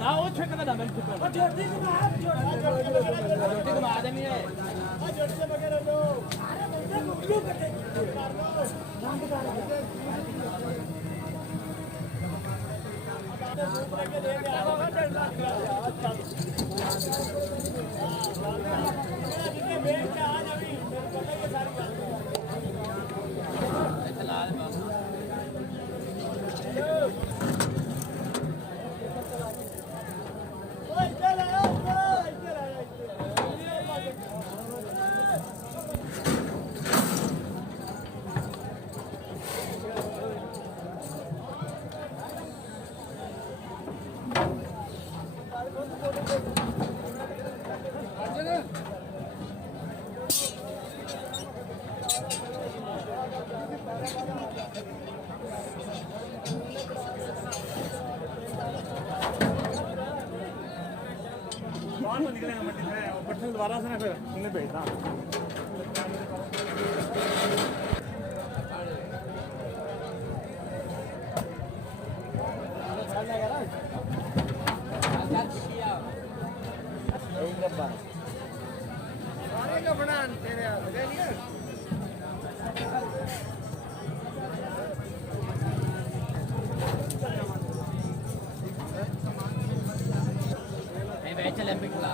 ना वो छक्का ना मैं छक्का छोटी घुमा दे मैं छोटी से बगैर लो अरे मुझे वीडियो करते कर लो नाम बता लेके दे दे आवा डर लग गया अच्छा जितने बेच के आज अभी मेरे को ये सारी बात चला दे बाबू दोबारा से ना फिर उन्हें भेजना सारे का बना तेरे नहीं चले पिछला